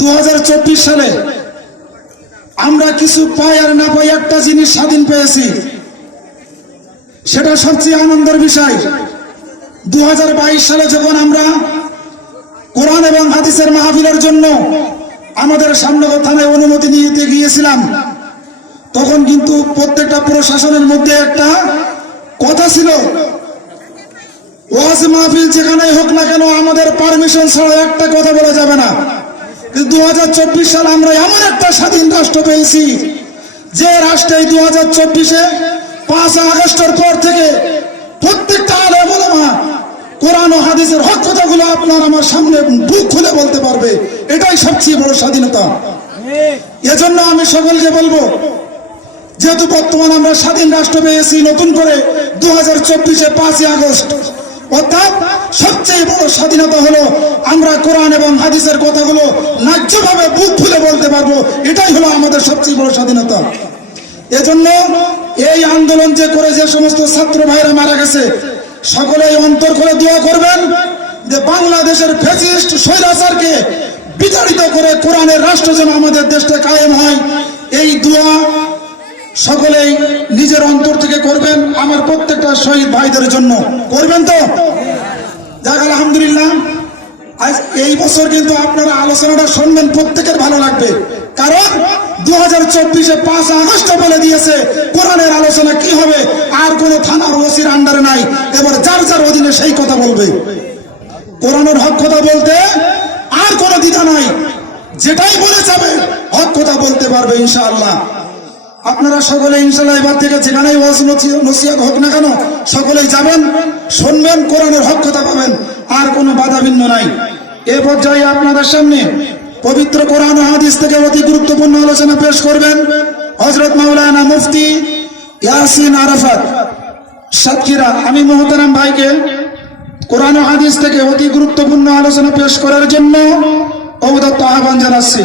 2024 সালে আমরা কিছু পাই আর না পাই একটা জিনিস স্বাধীন পেয়েছি, সেটা সবচেয়ে আনন্দের বিষয়। 2022 সালে যখন আমরা কোরআন এবং হাদিসের মাহফিলের জন্য আমাদের সামনগর থানায় অনুমতি নিতে গিয়েছিলাম, তখন কিন্তু প্রত্যেকটা প্রশাসনের মধ্যে একটা কথা ছিল, ওয়াজ মাহফিল যেখানেই হোক না কেন আমাদের পারমিশন ছাড়া একটা কথা বলা যাবে না। 2024 সালে আমরা এমন একটা স্বাধীন রাষ্ট্র পেয়েছি, যে রাষ্ট্রে 2024-এ 5 আগস্টের পর থেকে প্রত্যেকটা আলেম ওলামা কোরআন ও হাদিসের হক কথাগুলো আপনার আমার সামনে বুক খুলে বলতে পারবে। এটাই সবচেয়ে বড় স্বাধীনতা। এজন্য আমি সকলকে বলবো, যেহেতু বর্তমানে আমরা স্বাধীন রাষ্ট্র পেয়েছি নতুন করে 2024-এ 5 আগস্ট, অর্থাৎ সবচেয়ে বড় স্বাধীনতা হলো আমরা কোরআন এবং হাদিসের কথাগুলো ন্যায্যভাবে বুক খুলে বলতে পারবো। এটাই হলো আমাদের সবচেয়ে বড় স্বাধীনতা। এজন্য এই আন্দোলন যে করে যে সমস্ত ছাত্র ভাইরা মারা গেছে, সকলেই অন্তর খুলে দোয়া করবেন যে বাংলাদেশের ফ্যাসিস্ট স্বৈরাচারকে বিতাড়িত করে কোরআনের রাষ্ট্র যেন আমাদের দেশটা কায়েম হয়। এই দোয়া সকলেই নিজের অন্তর থেকে করবেন, আমার প্রত্যেকটা শহীদ ভাইদের জন্য করবেন। তো যাক, আলহামদুলিল্লাহ, আজ এই বছর কিন্তু আপনারা আলোচনাটা শুনবেন, প্রত্যেকের ভালো লাগবে। কারণ 2024-এ 5 আগস্ট বলে দিয়েছে কোরআনের আলোচনা কি হবে, আর কোন থানার ওসির আন্ডারে নাই। এবার যার যার অধীনে সেই কথা বলবে। কোরআনের হক কথা বলতে আর কোনো দ্বিধা নাই, যেটাই বলে যাবে হক কথা বলতে পারবে ইনশাআল্লাহ। আপনারা সকলে ইনশাআল্লাহ এবার থেকে যেখানেই ওয়াজ নসিহত হোক না কেন সকলেই যাবেন, শুনবেন, কোরআনের হক কথা পাবেন, আর কোনো বাধা বিঘ্ন নাই। এ পর্যায়ে আপনাদের সামনে পবিত্র কোরআন ও হাদিস থেকে অতি গুরুত্বপূর্ণ আলোচনা পেশ করবেন হযরত মাওলানা মুফতি ইয়াসিন আরাফাত সাতক্ষীরা। আমি মুহতারাম ভাইকে কোরআন ও হাদিস থেকে অতি গুরুত্বপূর্ণ আলোচনা পেশ করার জন্য ঔদাত্ত আহ্বান জানাচ্ছি।